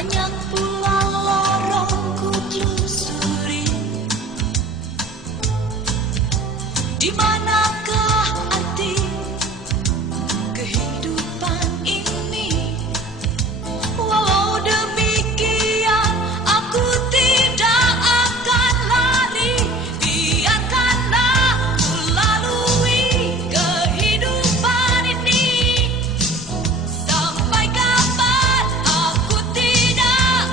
Banyak pula lorong ku telusuri. Di manakah arti kehidupan ini? Walau demikian, aku tidak akan lari. Biarkanlah ku lalui kehidupan ini. Sampai kapan aku tidak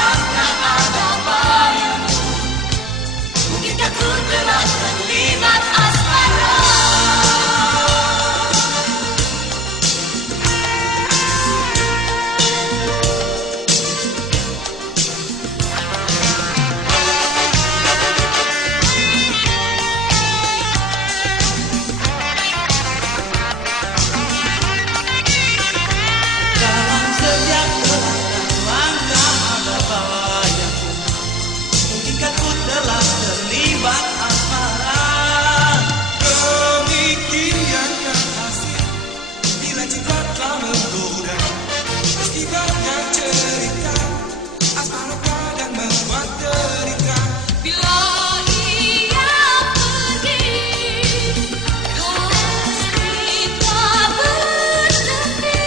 karena ada payungmu. Mungkinkah ku telah terlibat asmara? Dalam setiap langkah ada bayangku. Mungkinkah ku telah terlibat asmara? Demikian kasih bila cinta telah menggoda. Meski banyak cerita, asmara kadang membuat derita. Bila ia pergi, kita bertepi.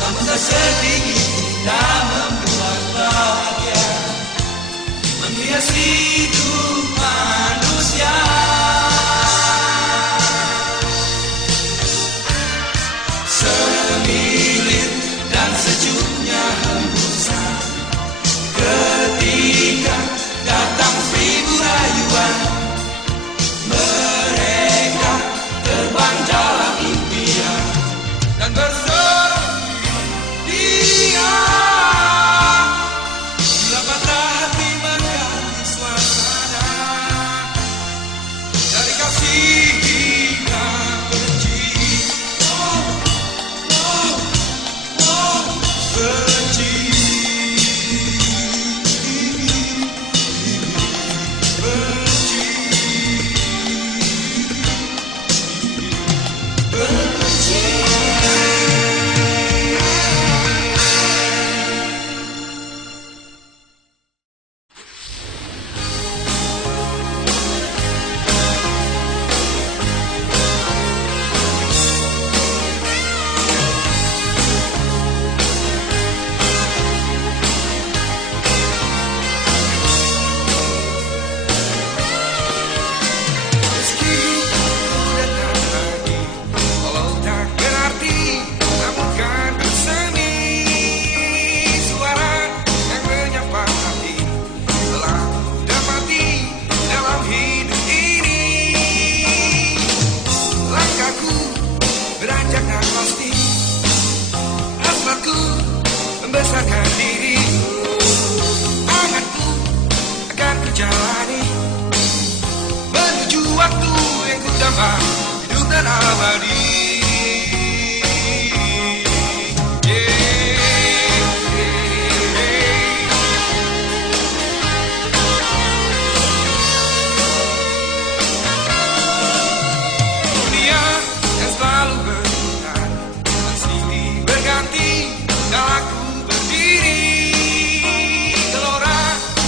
Namun tak sedikit kita membuat bahagia, menghiasi hidup manusia. Semilir dan sejuknya hembusan ketika datang seribu rayuan. Mereka terbang dalam impian dan dia bila patah hati mengganti suasana. Dari kasih hingga benci, oh, oh, oh, benci, benci, benci. Meski ku datang lagi, walau tak berarti, namun kan bersemi. Suara yang menyapa hati telah ku dapati dalam hidup ini. Langkahku beranjak dan pasti, hasratku membesarkan diri. Anganku akan ku jalani menuju waktu yang ku damba, hidup dan abadi. Dunia yang selalu berputar dan silih berganti, kala ku berdiri. Gelora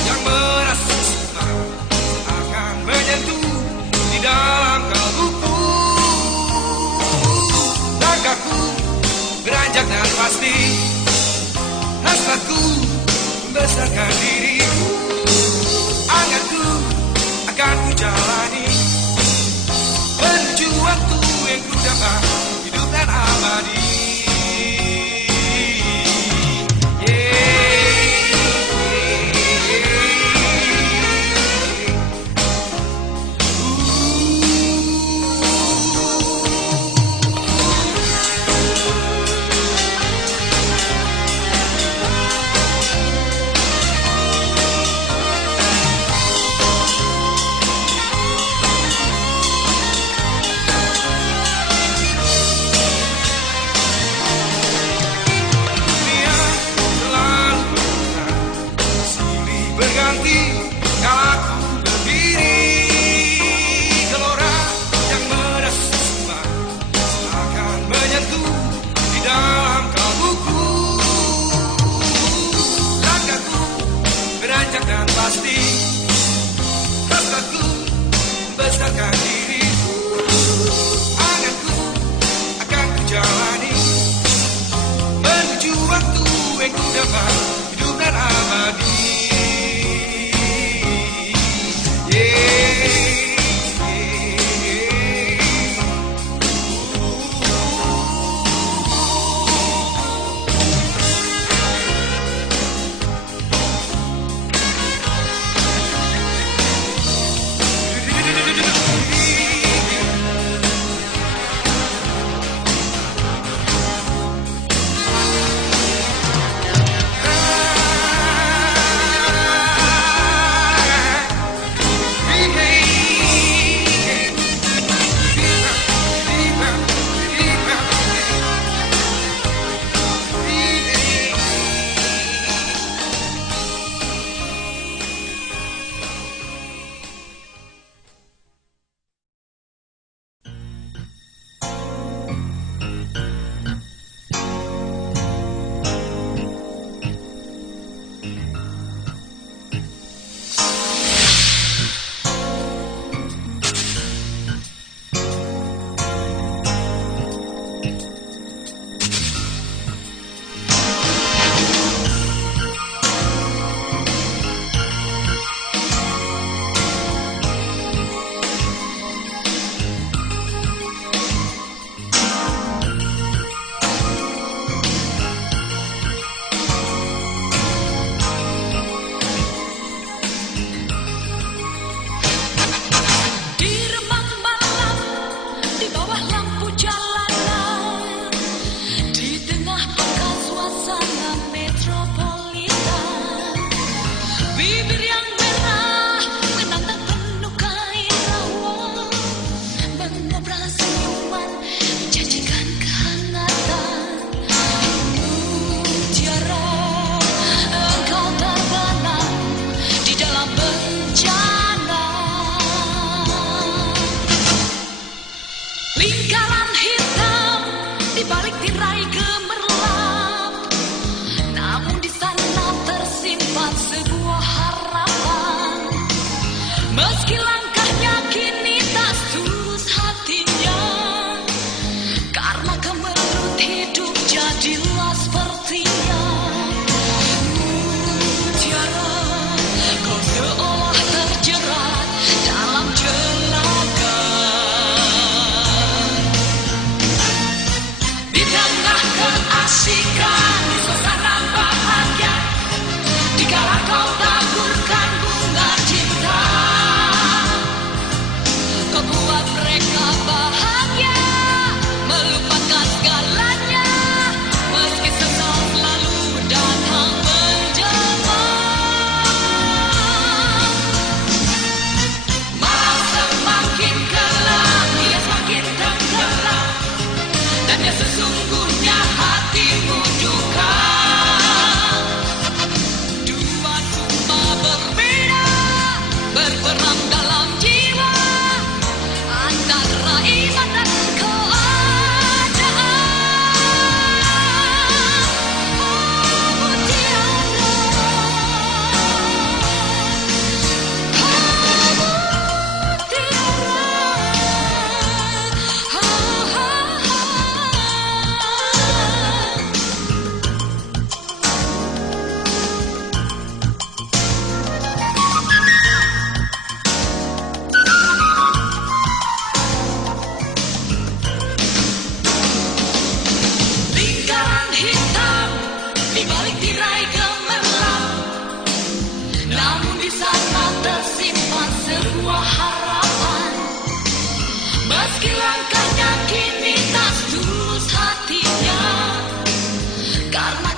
yang merasa sukma akan menyentuh di dalam kalbuku. Langkahku beranjak dan pasti, hasratku membesarkan diri. Anganku akan ku jalani menuju waktu yang ku damba, hidup dan abadi.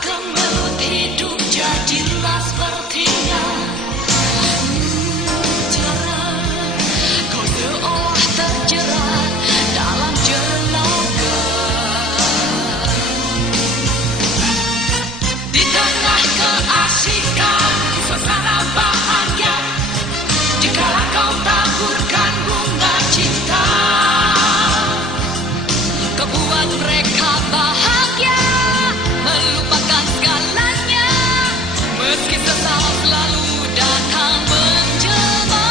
kemelut hidup jadilah sepertinya. Jangan kau seolah terjerat dalam jelaga. Di tengah keasikan suasana bahagia, jikalau kau taburkan bunga cinta, kau buat mereka bahagia, melupakan segalanya, meski sesal selalu datang menjelma.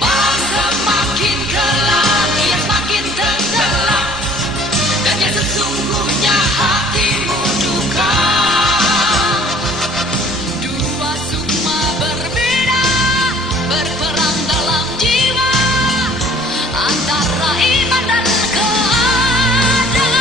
Malam semakin gelap, ia semakin tenggelam, dan yang sesungguhnya hatimu duka. Dua sukma berbeda, berperang dalam jiwa, antara iman dan keadaan.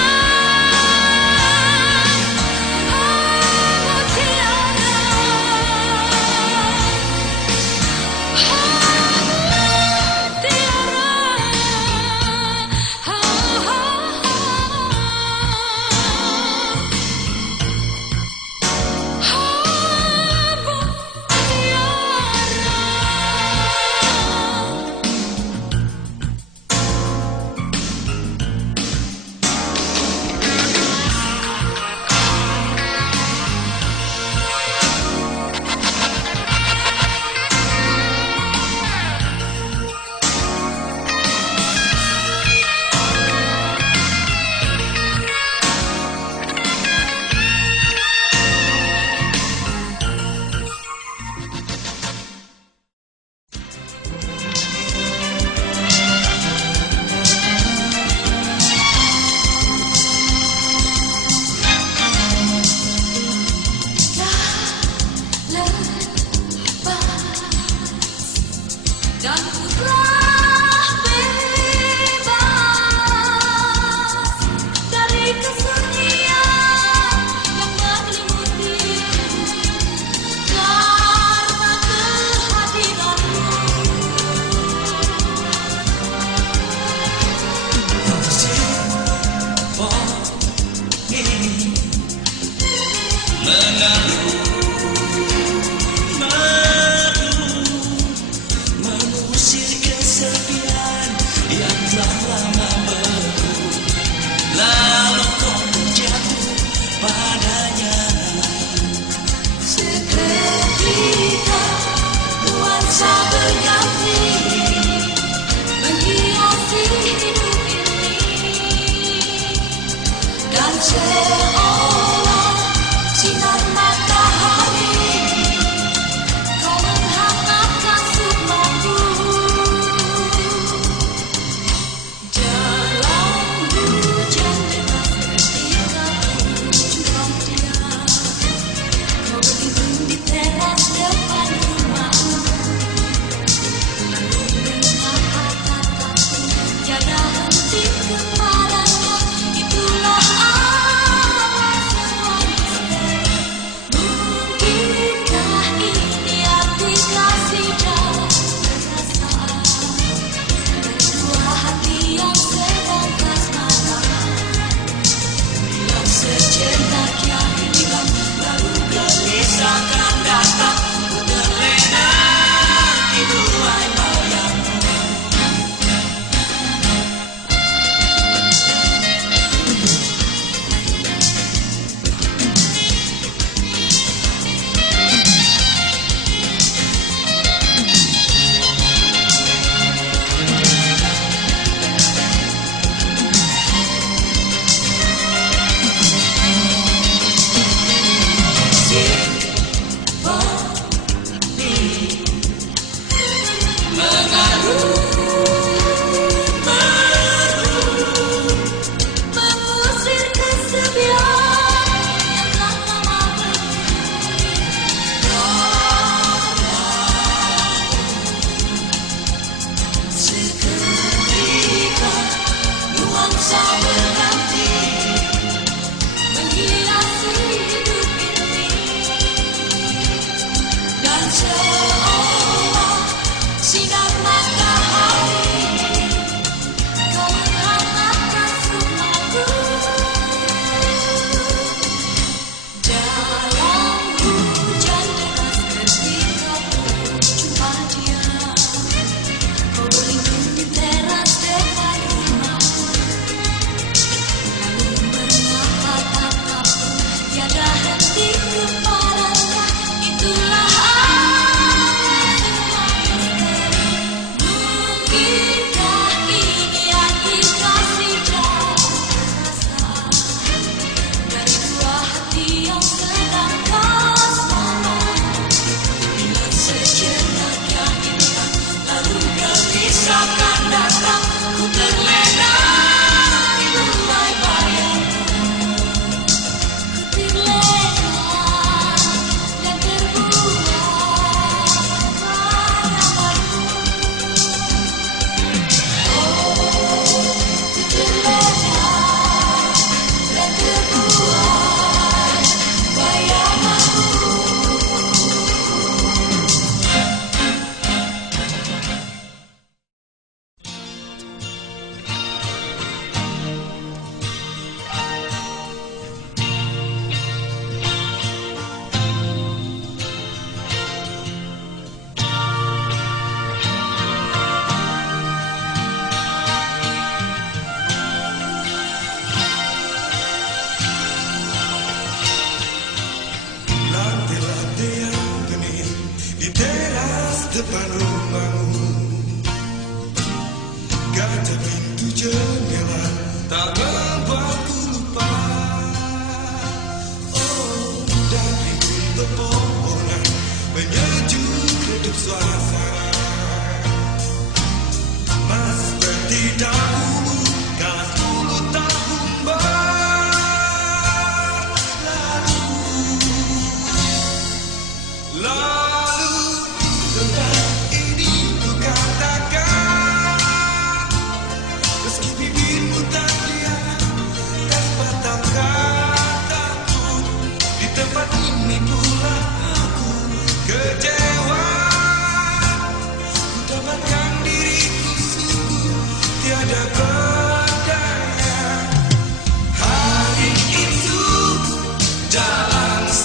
Dan ku telah bebas dari kesunyian yang menyelimuti karena kehadiranmu. Mengusir kesepian yang telah lama berlalu, lalu kau jatuh padanya. Seketika nuansa berganti menghiasi hidup ini, dan seolah sinar mata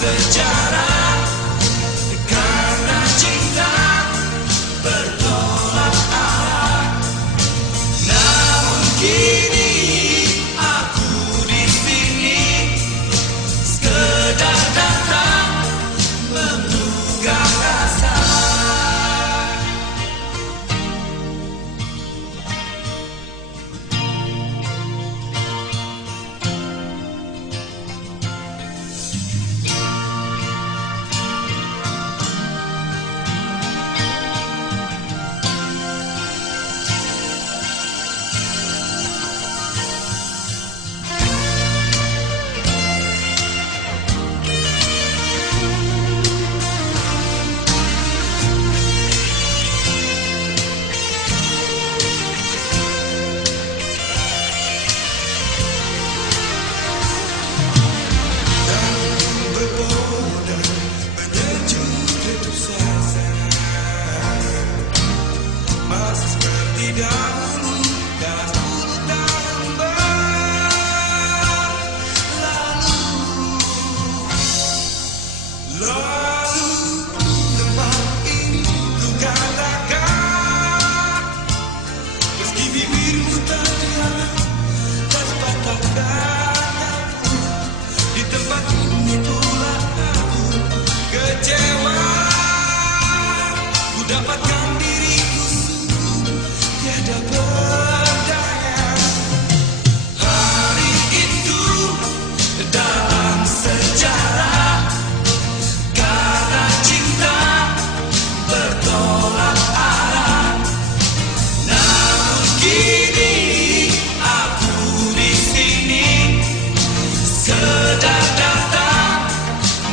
sejarah. Karena cinta bertolak arah. Namun kini aku di sini sekedar datang menggugah rasa. Masih seperti dahulu dan 10 tahun berlalu. Tempat ini ku katakan, meski bibirmu terdiam dan sepatah katamu, di tempat ini pula aku kecewa. Ku dapatkan diriku tiada berdaya. Hari itu dalam sejarah. Karena cinta bertolak arah. Namun kini aku di sini sedang datang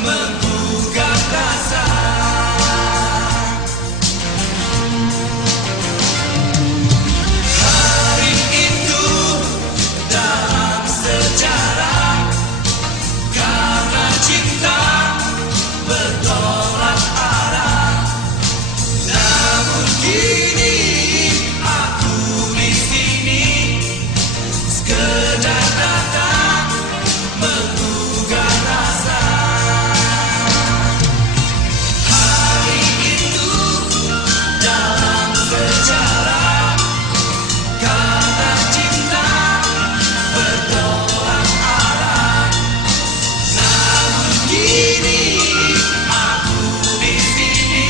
menggugah rasa. Hari itu dalam sejarah. Karena cinta bertolak arah. Namun kini aku di sini sekedar datang menggugah rasa. Hari itu dalam sejarah. Karena cinta bertolak arah. Namun kini aku di sini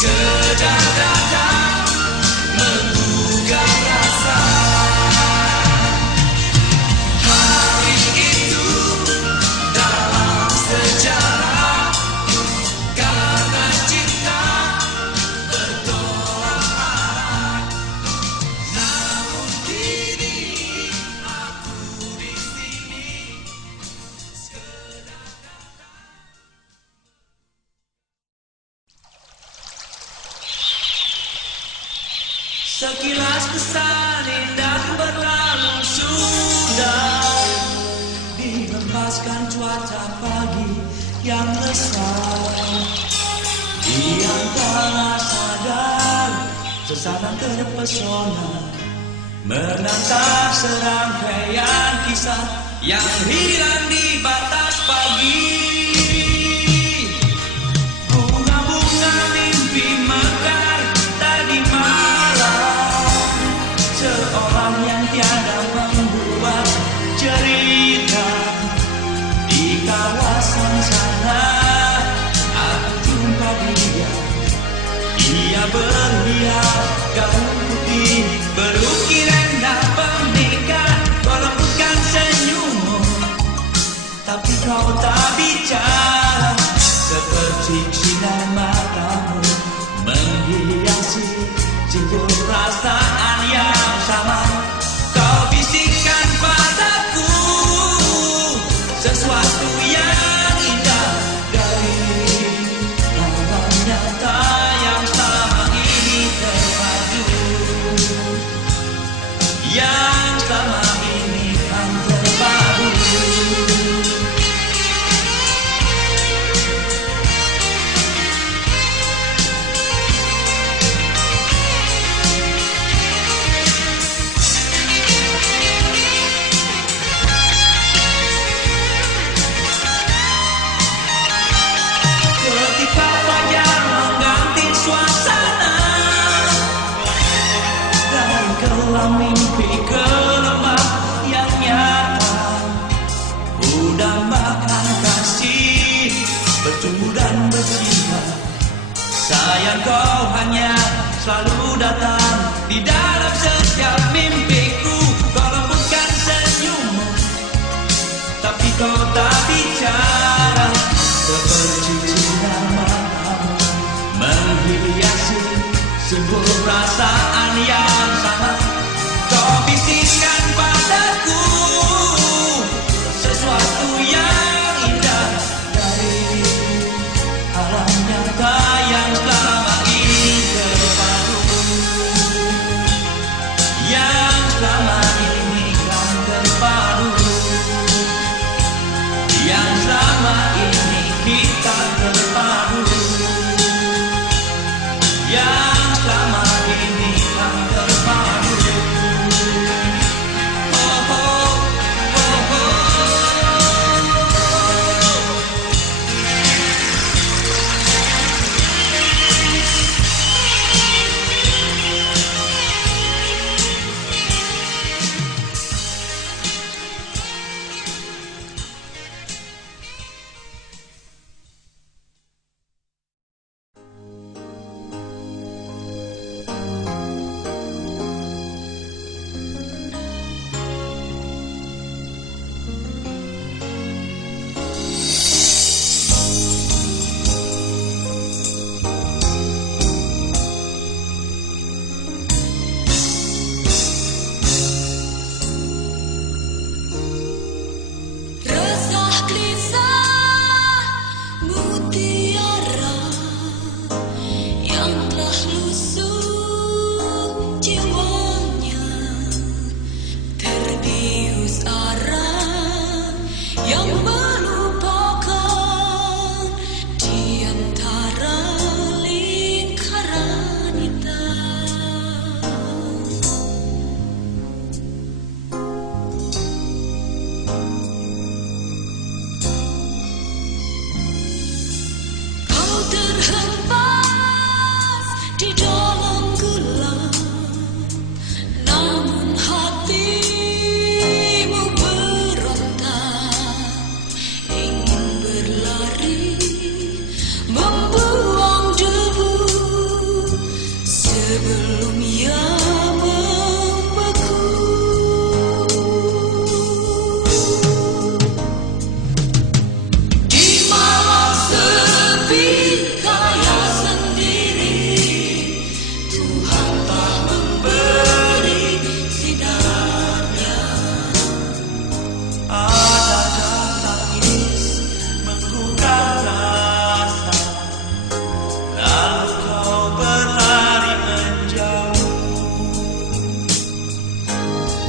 sedang datang menggugah rasa. Hari itu dalam sejarah. Karena cinta bertolak arah. Namun kini aku di sini sekedar datang. Sekilas kesan indah berlalu sudah dihempaskan cuaca pagi yang lesat. Di antara sadar sesana terpesona menatap serangkaian kisah yang hilang di batas pagi. Bunga-bunga mimpi mekar tadi malam, seorang yang tiada membuat cerita. Di kawasan sana aku jumpa dia. Ia berhias gaun putih, berukir indah pernikahan, melembutkan senyummu. Tapi kau tak bisa masih bertumbuh dan bersinar. Sayang kau hanya selalu datang di dalam setiap mimpiku. Kau lembutkan senyummu, tapi kau tak bicara. Seperti sinar matamu menghiasi simbol perasaan yang sama. Kau bisikkan padaku sesuatu yang indah dari alam nyata yang selama ini terpadu, yang selama ini kan terpadu, yang selama ini kita terpadu, yang selama ini kan terpadu. Oh, oh, oh, oh. Resah gelisah mutiara yang telah lusuh jiwanya, terbius arah yang melupakan di antara lingkaran hitam. Kau terhempas di dalam gelap, namun hatimu berontak, ingin berlari, membuang debu sebelum ia membeku. Di malam sepi kaya sendiri, Tuhan telah memberi sinarnya. Adakah tangis menggugah rasa, lalu kau berlari menjauh?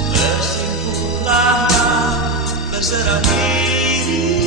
Bersimpuhlah, berserah diri,